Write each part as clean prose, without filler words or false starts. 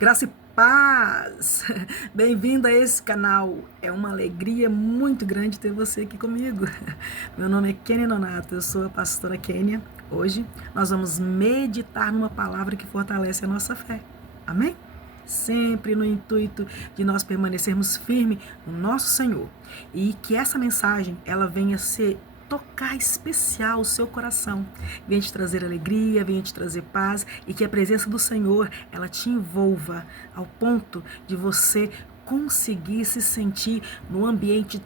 Graça e paz! Bem-vindo a esse canal. É uma alegria muito grande ter você aqui comigo. Meu nome é Kênia Nonato, eu sou a pastora Kênia. Hoje nós vamos meditar numa palavra que fortalece a nossa fé. Amém? Sempre no intuito de nós permanecermos firmes no nosso Senhor. E que essa mensagem, ela venha ser tocar especial o seu coração, venha te trazer alegria, venha te trazer paz, e que a presença do Senhor, ela te envolva ao ponto de você conseguir se sentir no ambiente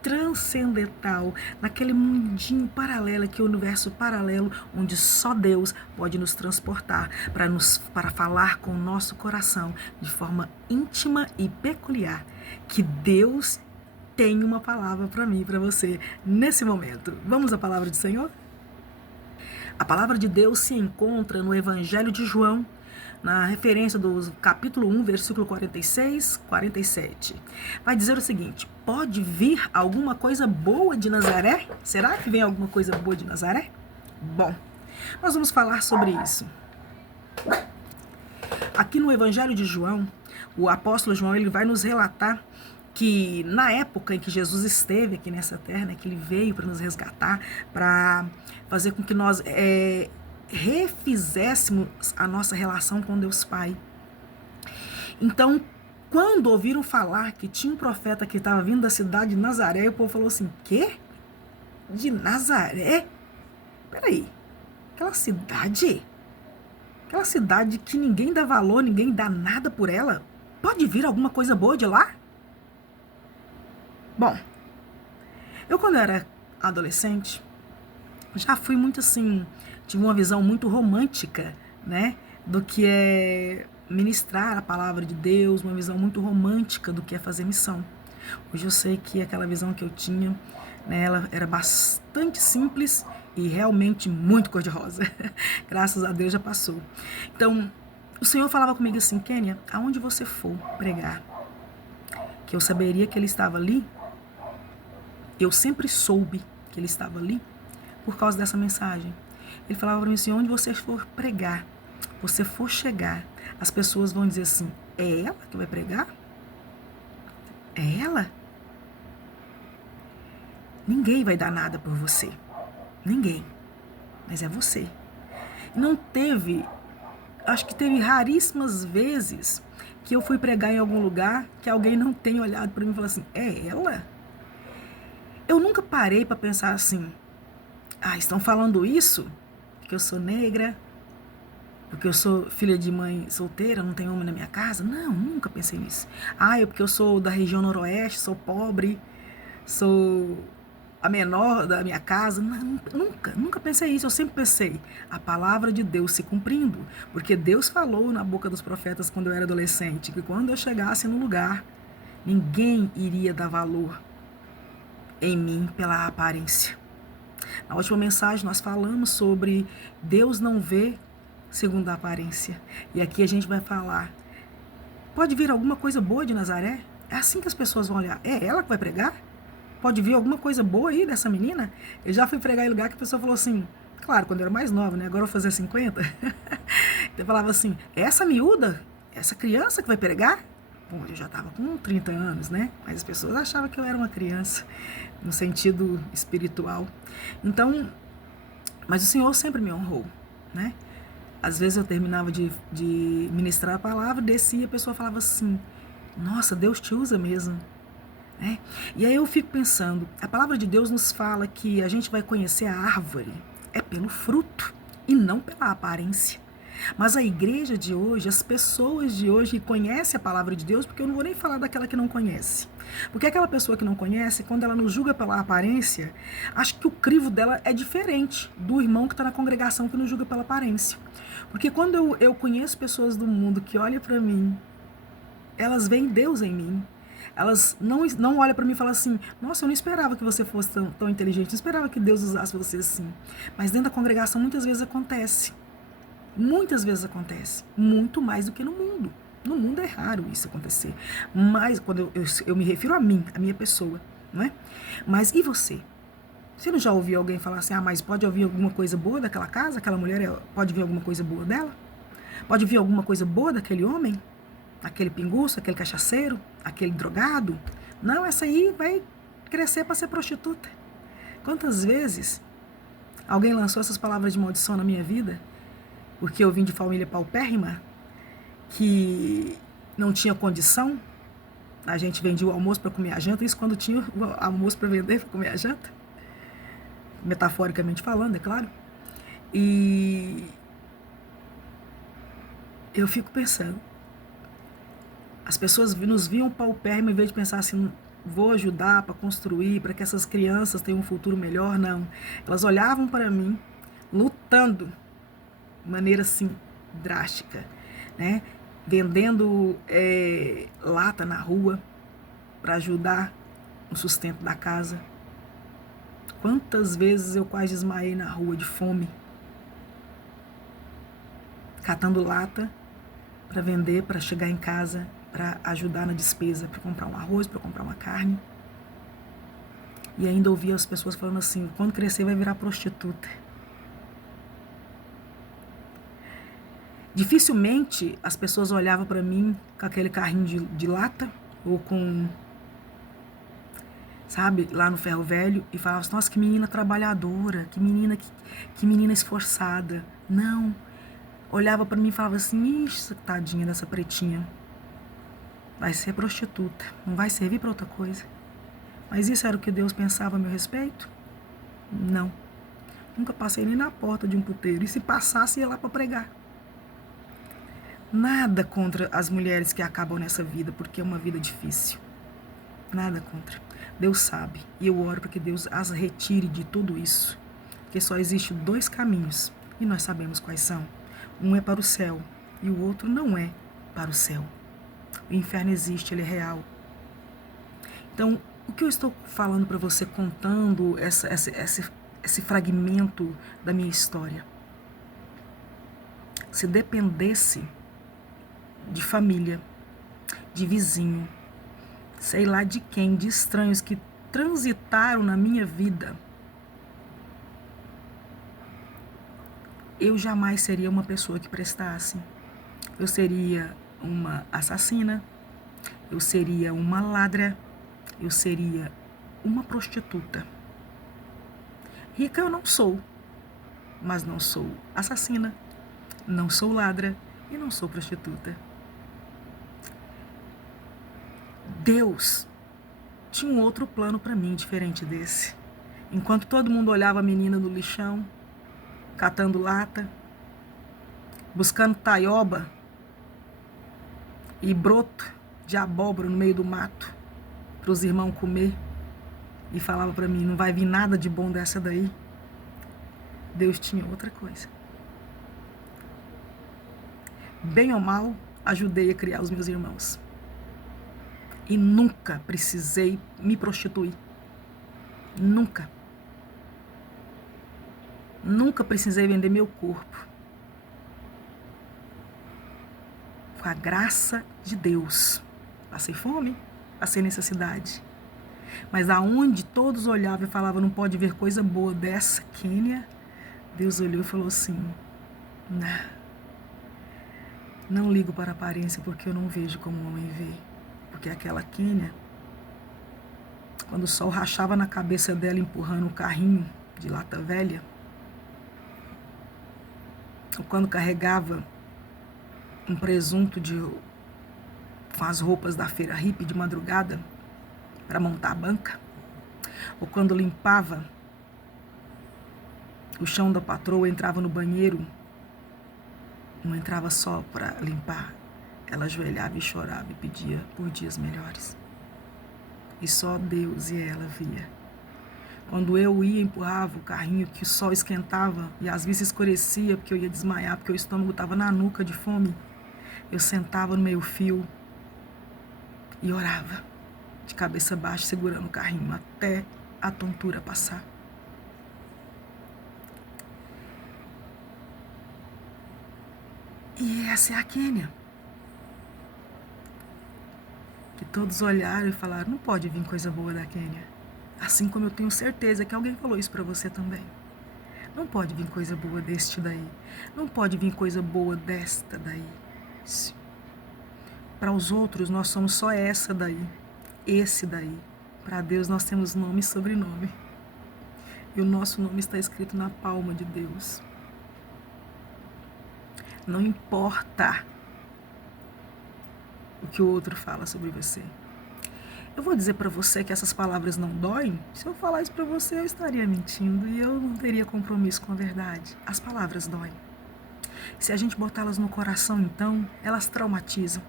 transcendental, naquele mundinho paralelo, que é o universo paralelo, onde só Deus pode nos transportar para falar com o nosso coração de forma íntima e peculiar, que Deus tem uma palavra para mim e para você nesse momento. Vamos à palavra do Senhor? A palavra de Deus se encontra no Evangelho de João, na referência do capítulo 1, versículo 46, 47. Vai dizer o seguinte: pode vir alguma coisa boa de Nazaré? Será que vem alguma coisa boa de Nazaré? Bom, nós vamos falar sobre isso. Aqui no Evangelho de João, o apóstolo João, ele vai nos relatar que na época em que Jesus esteve aqui nessa terra, né, que ele veio para nos resgatar, para fazer com que nós refizéssemos a nossa relação com Deus Pai. Então, quando ouviram falar que tinha um profeta que estava vindo da cidade de Nazaré, o povo falou assim: quê? De Nazaré? Peraí, aquela cidade que ninguém dá valor, ninguém dá nada por ela, pode vir alguma coisa boa de lá? Bom, eu quando era adolescente, já fui muito assim, tive uma visão muito romântica, né, do que é ministrar a palavra de Deus, uma visão muito romântica do que é fazer missão. Hoje eu sei que aquela visão que eu tinha, né, ela era bastante simples e realmente muito cor-de-rosa. Graças a Deus já passou. Então, o Senhor falava comigo assim: Kênia, aonde você for pregar, que eu saberia que Ele estava ali. Eu sempre soube que Ele estava ali por causa dessa mensagem. Ele falava para mim assim: onde você for pregar, você for chegar, as pessoas vão dizer assim: é ela que vai pregar? É ela? Ninguém vai dar nada por você. Ninguém. Mas é você. Não teve, acho que teve raríssimas vezes que eu fui pregar em algum lugar que alguém não tenha olhado para mim e falado assim: é ela? Eu nunca parei para pensar assim: estão falando isso porque eu sou negra, porque eu sou filha de mãe solteira, não tenho homem na minha casa. Não, nunca pensei nisso. É porque eu sou da região noroeste, sou pobre, sou a menor da minha casa. Não, nunca pensei isso. Eu sempre pensei a palavra de Deus se cumprindo, porque Deus falou na boca dos profetas quando eu era adolescente, que quando eu chegasse no lugar, ninguém iria dar valor em mim pela aparência. Na última mensagem nós falamos sobre Deus não vê segundo a aparência. E aqui a gente vai falar: pode vir alguma coisa boa de Nazaré? É assim que as pessoas vão olhar. É ela que vai pregar? Pode vir alguma coisa boa aí dessa menina? Eu já fui pregar em lugar que a pessoa falou assim, claro, quando eu era mais nova, né? Agora eu vou fazer 50. Eu falava assim: essa miúda, essa criança que vai pregar? Bom, eu já estava com 30 anos, né? Mas as pessoas achavam que eu era uma criança, no sentido espiritual. Então, mas o Senhor sempre me honrou, né? Às vezes eu terminava de ministrar a palavra, descia, a pessoa falava assim: nossa, Deus te usa mesmo. Né? E aí eu fico pensando, a palavra de Deus nos fala que a gente vai conhecer a árvore pelo fruto e não pela aparência. Mas a igreja de hoje, as pessoas de hoje conhecem a palavra de Deus, porque eu não vou nem falar daquela que não conhece. Porque aquela pessoa que não conhece, quando ela nos julga pela aparência, acho que o crivo dela é diferente do irmão que está na congregação que nos julga pela aparência. Porque quando eu conheço pessoas do mundo que olham para mim, elas veem Deus em mim. Elas não olham para mim e falam assim: nossa, eu não esperava que você fosse tão inteligente, não esperava que Deus usasse você assim. Mas dentro da congregação muitas vezes acontece. Muitas vezes acontece, muito mais do que no mundo. No mundo é raro isso acontecer, mas quando eu me refiro a mim, a minha pessoa, não é? Mas e você? Você não já ouviu alguém falar assim: mas pode ouvir alguma coisa boa daquela casa? Aquela mulher, pode vir alguma coisa boa dela? Pode vir alguma coisa boa daquele homem? aquele pinguço, aquele cachaceiro, aquele drogado. Não, essa aí vai crescer para ser prostituta. Quantas vezes alguém lançou essas palavras de maldição na minha vida, porque eu vim de família paupérrima, que não tinha condição, a gente vendia o almoço para comer a janta, isso quando tinha o almoço para vender, para comer a janta, metaforicamente falando, é claro. E eu fico pensando, as pessoas nos viam paupérrimo, em vez de pensar assim, vou ajudar para construir, para que essas crianças tenham um futuro melhor, não. Elas olhavam para mim, lutando, de maneira assim, drástica, né? Vendendo lata na rua para ajudar no sustento da casa. Quantas vezes eu quase desmaiei na rua de fome, catando lata para vender, para chegar em casa, para ajudar na despesa, para comprar um arroz, para comprar uma carne. E ainda ouvia as pessoas falando assim, quando crescer vai virar prostituta. Dificilmente as pessoas olhavam para mim com aquele carrinho de lata, ou com, sabe, lá no ferro velho, e falavam assim, nossa, que menina trabalhadora, que menina esforçada. Não. Olhava para mim e falava assim, ixi, tadinha dessa pretinha. Vai ser prostituta, não vai servir para outra coisa. Mas isso era o que Deus pensava a meu respeito? Não. Nunca passei nem na porta de um puteiro. E se passasse, ia lá para pregar. Nada contra as mulheres que acabam nessa vida, porque é uma vida difícil. Nada contra. Deus sabe. E eu oro para que Deus as retire de tudo isso. Porque só existe 2 caminhos. E nós sabemos quais são. Um é para o céu e o outro não é para o céu. O inferno existe, ele é real. Então, o que eu estou falando para você, contando esse fragmento da minha história? Se dependesse de família, de vizinho, sei lá de quem, de estranhos que transitaram na minha vida, eu jamais seria uma pessoa que prestasse. Eu seria uma assassina, eu seria uma ladra, eu seria uma prostituta. Rica eu não sou, mas não sou assassina, não sou ladra e não sou prostituta. Deus tinha um outro plano para mim, diferente desse. Enquanto todo mundo olhava a menina no lixão, catando lata, buscando taioba e broto de abóbora no meio do mato para os irmãos comer, e falava para mim, não vai vir nada de bom dessa daí. Deus tinha outra coisa. Bem ou mal, ajudei a criar os meus irmãos. E nunca precisei me prostituir. Nunca. Nunca precisei vender meu corpo. Com a graça de Deus. Passei fome, passei necessidade. Mas aonde todos olhavam e falavam, não pode ver coisa boa dessa, Kênia, Deus olhou e falou assim, não ligo para a aparência porque eu não vejo como o homem vê. Porque aquela Kênia, quando o sol rachava na cabeça dela empurrando o carrinho de lata velha, ou quando carregava um presunto com as roupas da feira hippie de madrugada para montar a banca, ou quando limpava o chão da patroa, entrava no banheiro, não entrava só para limpar, ela ajoelhava e chorava e pedia por dias melhores. E só Deus e ela via. Quando eu ia, empurrava o carrinho, que o sol esquentava e às vezes escurecia porque eu ia desmaiar, porque o estômago estava na nuca de fome, eu sentava no meio fio e orava, de cabeça baixa, segurando o carrinho, até a tontura passar. E essa é a Kênia. Que todos olharam e falaram, não pode vir coisa boa da Kênia. Assim como eu tenho certeza que alguém falou isso para você também. Não pode vir coisa boa deste daí. Não pode vir coisa boa desta daí. Para os outros, nós somos só essa daí, esse daí. Para Deus, nós temos nome e sobrenome. E o nosso nome está escrito na palma de Deus. Não importa o que o outro fala sobre você. Eu vou dizer para você que essas palavras não doem? Se eu falar isso para você, eu estaria mentindo e eu não teria compromisso com a verdade. As palavras doem. Se a gente botá-las no coração, então, elas traumatizam.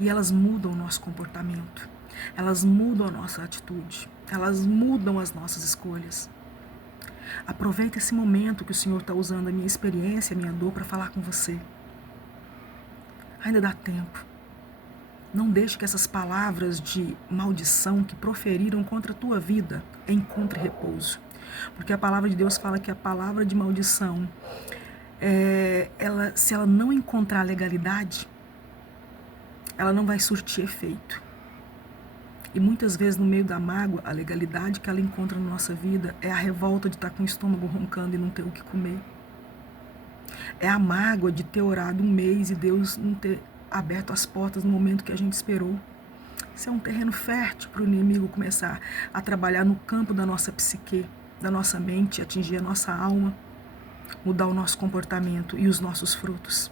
E elas mudam o nosso comportamento. Elas mudam a nossa atitude. Elas mudam as nossas escolhas. Aproveita esse momento que o Senhor está usando a minha experiência, a minha dor, para falar com você. Ainda dá tempo. Não deixe que essas palavras de maldição que proferiram contra a tua vida encontrem repouso. Porque a palavra de Deus fala que a palavra de maldição, se ela não encontrar legalidade, ela não vai surtir efeito. E muitas vezes no meio da mágoa, a legalidade que ela encontra na nossa vida é a revolta de estar com o estômago roncando e não ter o que comer. É a mágoa de ter orado um mês e Deus não ter aberto as portas no momento que a gente esperou. Isso é um terreno fértil para o inimigo começar a trabalhar no campo da nossa psique, da nossa mente, atingir a nossa alma, mudar o nosso comportamento e os nossos frutos.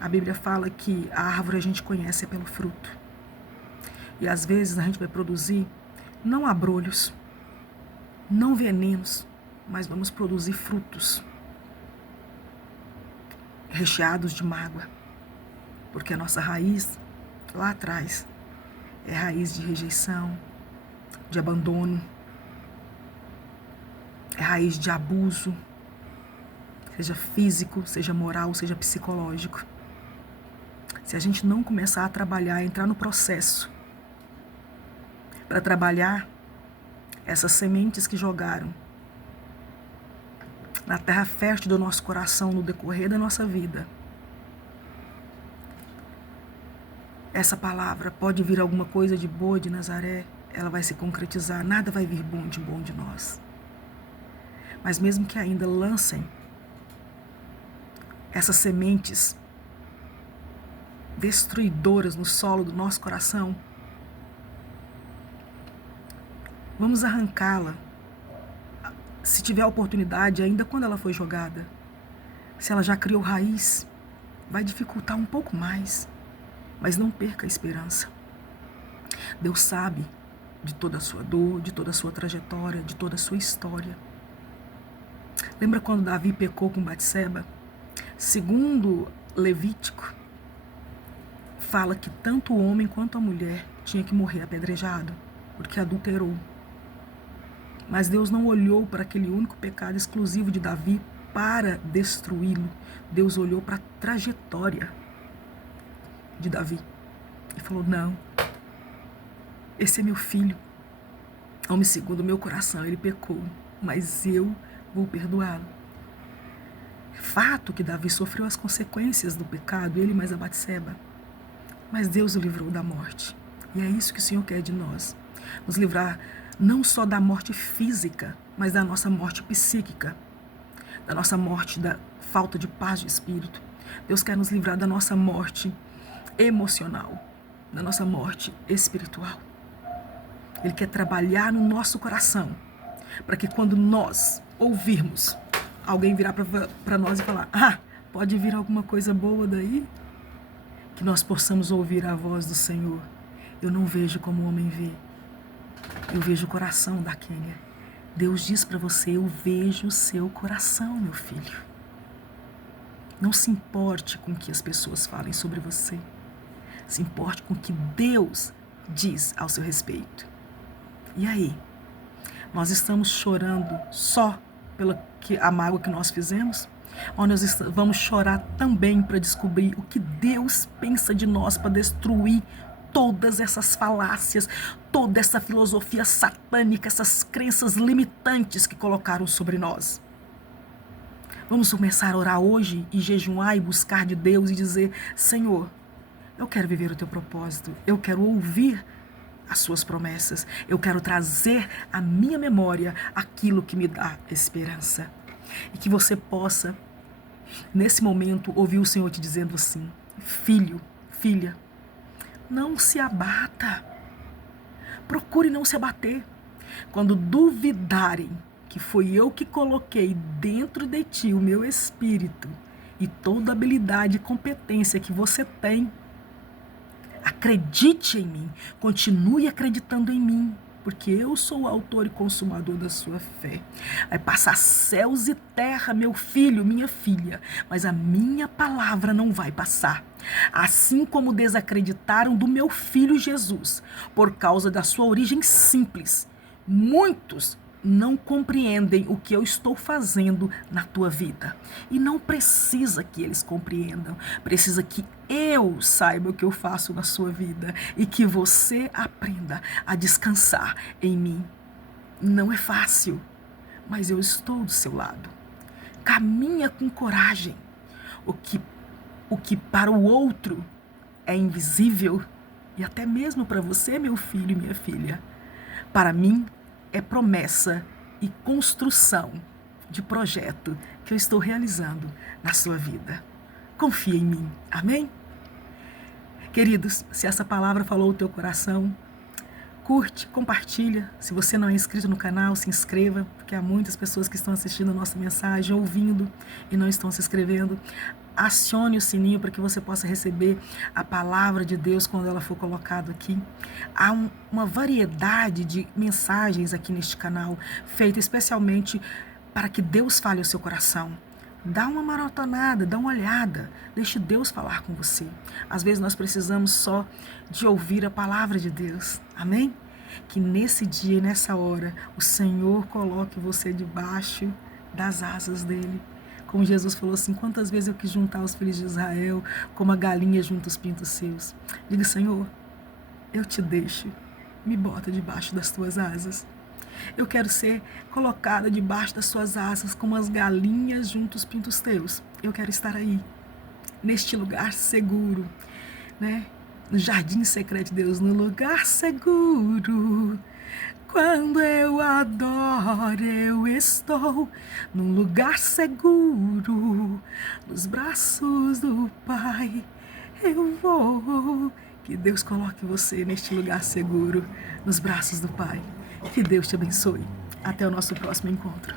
A Bíblia fala que a árvore a gente conhece pelo fruto. E às vezes a gente vai produzir não abrolhos, não venenos, mas vamos produzir frutos recheados de mágoa. Porque a nossa raiz, lá atrás, é raiz de rejeição, de abandono, é raiz de abuso, seja físico, seja moral, seja psicológico. Se a gente não começar a trabalhar, entrar no processo, para trabalhar essas sementes que jogaram na terra fértil do nosso coração no decorrer da nossa vida, essa palavra pode vir alguma coisa de boa de Nazaré, ela vai se concretizar, nada vai vir bom de nós. Mas mesmo que ainda lancem essas sementes destruidoras no solo do nosso coração, vamos arrancá-la, se tiver a oportunidade, ainda quando ela foi jogada. Se ela já criou raiz, vai dificultar um pouco mais, mas não perca a esperança. Deus sabe de toda a sua dor, de toda a sua trajetória, de toda a sua história. Lembra quando Davi pecou com Batseba? Segundo Levítico, fala que tanto o homem quanto a mulher tinha que morrer apedrejado, porque adulterou. Mas Deus não olhou para aquele único pecado exclusivo de Davi para destruí-lo. Deus olhou para a trajetória de Davi e falou: não, esse é meu filho, homem segundo o meu coração, ele pecou, mas eu vou perdoá-lo. Fato que Davi sofreu as consequências do pecado, ele mais a Batseba, mas Deus o livrou da morte. E é isso que o Senhor quer de nós, nos livrar não só da morte física, mas da nossa morte psíquica, da nossa morte da falta de paz de espírito. Deus quer nos livrar da nossa morte emocional, da nossa morte espiritual. Ele quer trabalhar no nosso coração, para que quando nós ouvirmos alguém virar para nós e falar: ah, pode vir alguma coisa boa daí, que nós possamos ouvir a voz do Senhor. Eu não vejo como o homem vê, eu vejo o coração da Kênia. Deus diz para você: eu vejo o seu coração, meu filho. Não se importe com o que as pessoas falem sobre você. Se importe com o que Deus diz ao seu respeito. E aí? Nós estamos chorando só pela a mágoa que nós fizemos? Ou nós vamos chorar também para descobrir o que Deus pensa de nós, para destruir todas essas falácias, toda essa filosofia satânica, essas crenças limitantes que colocaram sobre nós? Vamos começar a orar hoje e jejuar e buscar de Deus e dizer: Senhor, eu quero viver o teu propósito, eu quero ouvir as suas promessas, eu quero trazer à minha memória aquilo que me dá esperança. E que você possa, nesse momento, ouvir o Senhor te dizendo assim: filho, filha, não se abata. Procure não se abater. Quando duvidarem que foi eu que coloquei dentro de ti o meu espírito e toda habilidade e competência que você tem, acredite em mim, continue acreditando em mim, porque eu sou o autor e consumador da sua fé. Vai passar céus e terra, meu filho, minha filha, mas a minha palavra não vai passar. Assim como desacreditaram do meu filho Jesus, por causa da sua origem simples, muitos não compreendem o que eu estou fazendo na tua vida. E não precisa que eles compreendam. Precisa que eu saiba o que eu faço na sua vida e que você aprenda a descansar em mim. Não é fácil, mas eu estou do seu lado. Caminha com coragem. O que para o outro é invisível, e até mesmo para você, meu filho e minha filha, para mim é promessa e construção de projeto que eu estou realizando na sua vida. Confia em mim. Amém? Queridos, se essa palavra falou o teu coração, curte, compartilha. Se você não é inscrito no canal, se inscreva, porque há muitas pessoas que estão assistindo a nossa mensagem, ouvindo e não estão se inscrevendo. Acione o sininho para que você possa receber a palavra de Deus quando ela for colocada aqui. Há uma variedade de mensagens aqui neste canal, feita especialmente para que Deus fale ao seu coração. Dá uma maratonada, dá uma olhada, deixe Deus falar com você. Às vezes nós precisamos só de ouvir a palavra de Deus. Amém? Que nesse dia e nessa hora o Senhor coloque você debaixo das asas dele. Como Jesus falou assim, quantas vezes eu quis juntar os filhos de Israel, como a galinha junta os pintos seus. Diga, Senhor, eu te deixo, me bota debaixo das tuas asas. Eu quero ser colocada debaixo das suas asas, como as galinhas junto os pintos teus. Eu quero estar aí, neste lugar seguro, né? No jardim secreto de Deus, no lugar seguro. Quando eu adoro, eu estou num lugar seguro, nos braços do Pai eu vou. Que Deus coloque você neste lugar seguro, nos braços do Pai. Que Deus te abençoe. Até o nosso próximo encontro.